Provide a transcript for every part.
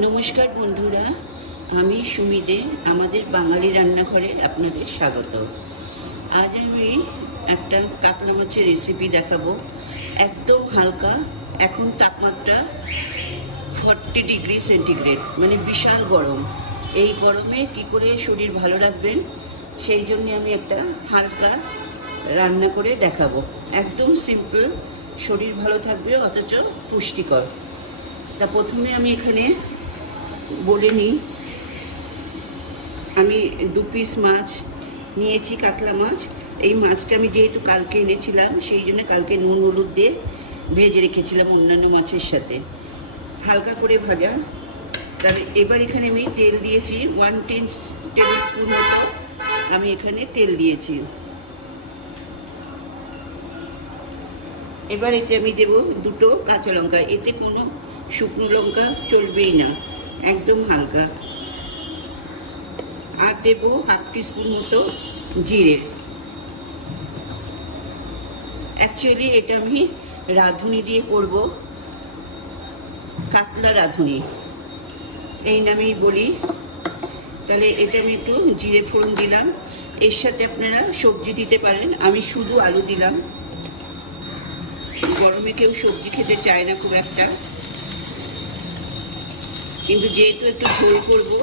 নমস্কার বন্ধুরা, আমি সুমিদে আমাদের বাঙালি রান্নাঘরে আপনাদের স্বাগত। আজ আমি একটা কাতলা মাছের রেসিপি দেখাবো। একদম হালকা, এখন তাপমাত্রা 40°C, মানে বিশাল গরম। এই গরমে কি করে শরীর ভালো রাখবেন সেই জন্য আমি একটা হালকা রান্না করে দেখাবো। একদম সিম্পল, শরীর ভালো থাকবে অথচ পুষ্টিকর। তা প্রথমে আমি এখানে বলে নিই, আমি 2 পিস মাছ নিয়েছি, কাতলা মাছ। এই মাছটা আমি যেহেতু কালকে এনেছিলাম সেই জন্য কালকে নুন হলুদ দিয়ে ভেজে রেখেছিলাম অন্যান্য মাছের সাথে, হালকা করে ভাজা। তাহলে এবার এখানে আমি তেল দিয়েছি 1 টেবিল স্পুন মতো আমি এখানে তেল দিয়েছি। এবার এতে আমি দেবো 2টো কাঁচা লঙ্কা, এতে কোনো শুকনো লঙ্কা চলবেই না, একদম হালকা। আর দেবো 1/2 টিস্পুন মতো জিরে। অ্যাকচুয়ালি এটা আমি রাঁধুনি দিয়ে করব, কাতলা রাঁধুনি এই নামেই বলি। তাহলে এটা আমি একটু জিরে ফোড়ন দিলাম। এর সাথে আপনারা সবজি দিতে পারেন, আমি শুধু আলু দিলাম। গরমে কেউ সবজি খেতে চায় না খুব একটা, কিন্তু যেহেতু একটু ঝোল করবো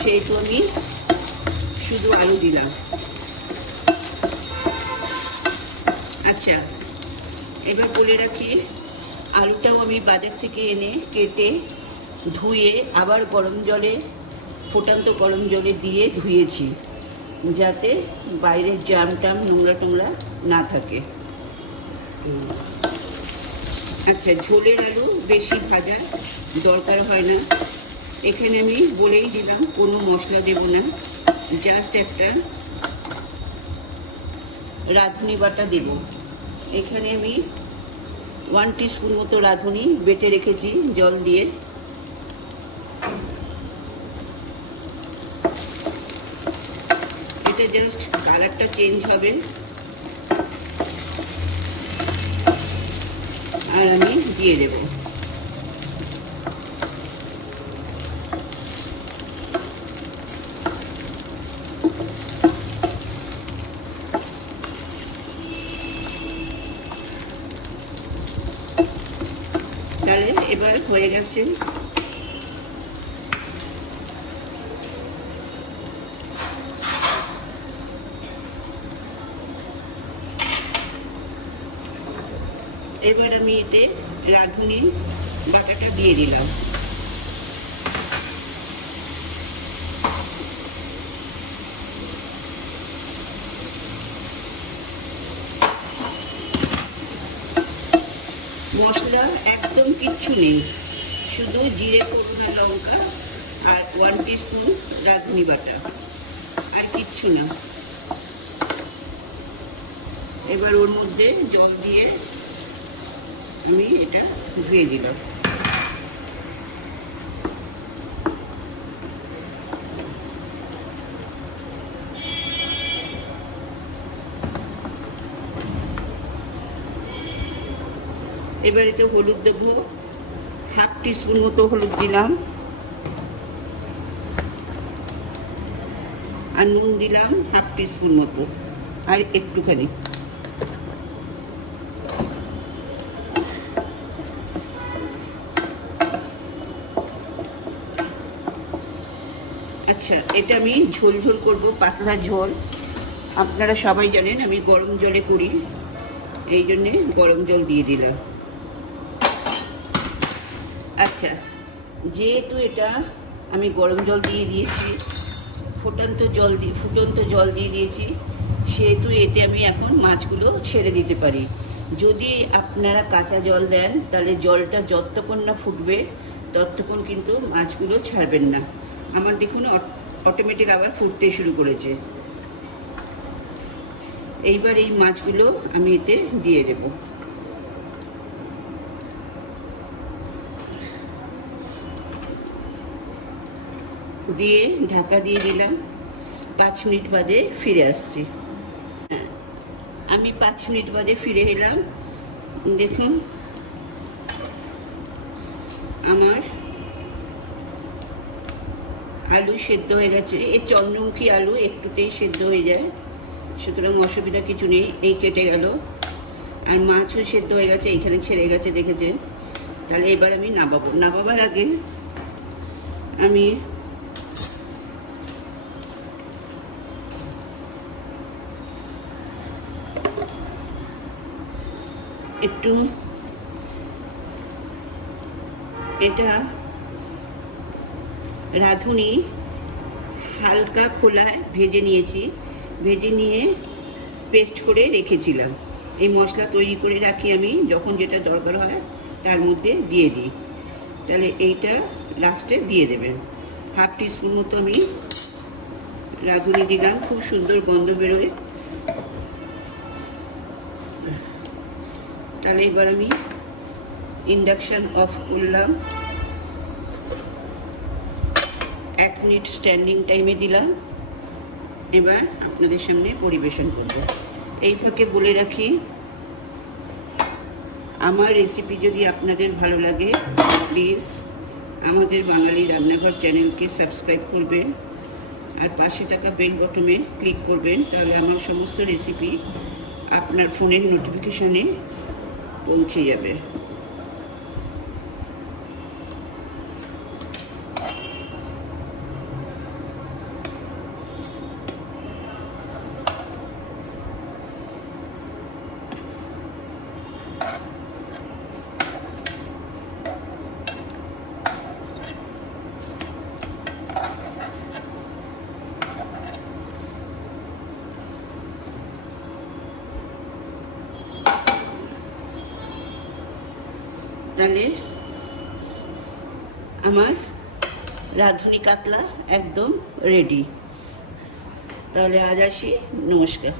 সেহেতু আমি শুধু আলু দিলাম। আচ্ছা, এবার বলে রাখি, আলুটাও আমি বাজার থেকে এনে কেটে ধুয়ে আবার গরম জলে, ফুটান্ত গরম জলে দিয়ে ধুয়েছি, যাতে বাইরের জাম টাম নোংরা টোংরা না থাকে। আচ্ছা, ঝোলের আলু বেশি ভাজার দরকার হয় না। এখানে আমি বলেই দিলাম কোনো মশলা দেব না, জাস্ট একটা রাঁধুনি বাটা দেব। এখানে আমি 1 টিস্পুন মতো রাঁধুনি বেটে রেখেছি জল দিয়ে। এটা জাস্ট কালারটা চেঞ্জ হবে। আর আমি দিয়ে দেব তাহলে এবার হয়ে গেছে। এবার আমি এতে রাঁধুনি বাটাটা দিয়ে দিলাম। মশলা একদম কিচ্ছু নেই, শুধু জিরে ফোড়ন আর লঙ্কা আর 1 টিস্পুন রাঁধুনি বাটা, আর কিচ্ছু না। এবার ওর মধ্যে জল দিয়ে আমি এটা ধুয়ে দিলাম। এবার এতে হলুদ দেবো, 1/2 টিস্পুন মতো হলুদ দিলাম। আর নুন দিলাম 1/2 টিস্পুন মতো, আর একটুখানি। আচ্ছা, এটা আমি ঝোল ঝোল করবো, পাতলা ঝোল। আপনারা সবাই জানেন আমি গরম জলে করি, এই জন্যে গরম জল দিয়ে দিলাম। আচ্ছা, যেহেতু এটা আমি গরম জল দিয়ে দিয়েছি, ফুটন্ত জল দিয়ে দিয়েছি, সেহেতু এতে আমি এখন মাছগুলো ছেড়ে দিতে পারি। যদি আপনারা কাঁচা জল দেন তাহলে জলটা যতক্ষণ না ফুটবে ততক্ষণ কিন্তু মাছগুলো ছাড়বেন না। আমার দেখুন অটোমেটিক আবার ফুটতে শুরু করেছে। এইবার এই মাছগুলো আমি এতে দিয়ে দেব। দিয়ে ঢাকা দিয়ে দিলাম। 5 মিনিট বাদে ফিরে আসছি। আমি 5 মিনিট বাদে ফিরে এলাম। দেখুন আমার আলু সেদ্ধ হয়ে গেছে। এই চন্দ্রমুখী আলু একটুতেই সেদ্ধ হয়ে যায়, সুতরাং অসুবিধা কিছু নেই। এই কেটে গেল। আর মাছও সেদ্ধ হয়ে গেছে, এইখানে ছেড়ে গেছে, দেখেছেন। তাহলে এবার আমি নামাবো। নামাবার আগে আমি একটু এটা রাঁধুনি হালকা খোলায় ভেজে নিয়েছি, ভেজে নিয়ে পেস্ট করে রেখেছিলাম। এই মশলা তৈরি করে রাখি আমি, যখন যেটা দরকার হয় তার মধ্যে দিয়ে দিই। তাহলে এইটা লাস্টে দিয়ে দেবেন। হাফ টিস্পুন মতো আমি রাঁধুনি দিলাম, খুব সুন্দর গন্ধ বেরোয়। তাহলে এবার আমি ইন্ডাকশান অফ করলাম, 1 মিনিট স্ট্যান্ডিং টাইমে দিলাম। এবার আপনাদের সামনে পরিবেশন করব। এই ফাঁকে বলে রাখি, আমার রেসিপি যদি আপনাদের ভালো লাগে প্লিজ আমাদের বাঙালি রান্নাঘর চ্যানেলকে সাবস্ক্রাইব করবেন, আর পাশে থাকা বেল বটনে ক্লিক করবেন। তাহলে আমার সমস্ত রেসিপি আপনার ফোনের নোটিফিকেশানে পৌঁছে যাবে। তাহলে আমার রাঁধুনি কাতলা একদম রেডি। তাহলে আজ আসি, নমস্কার।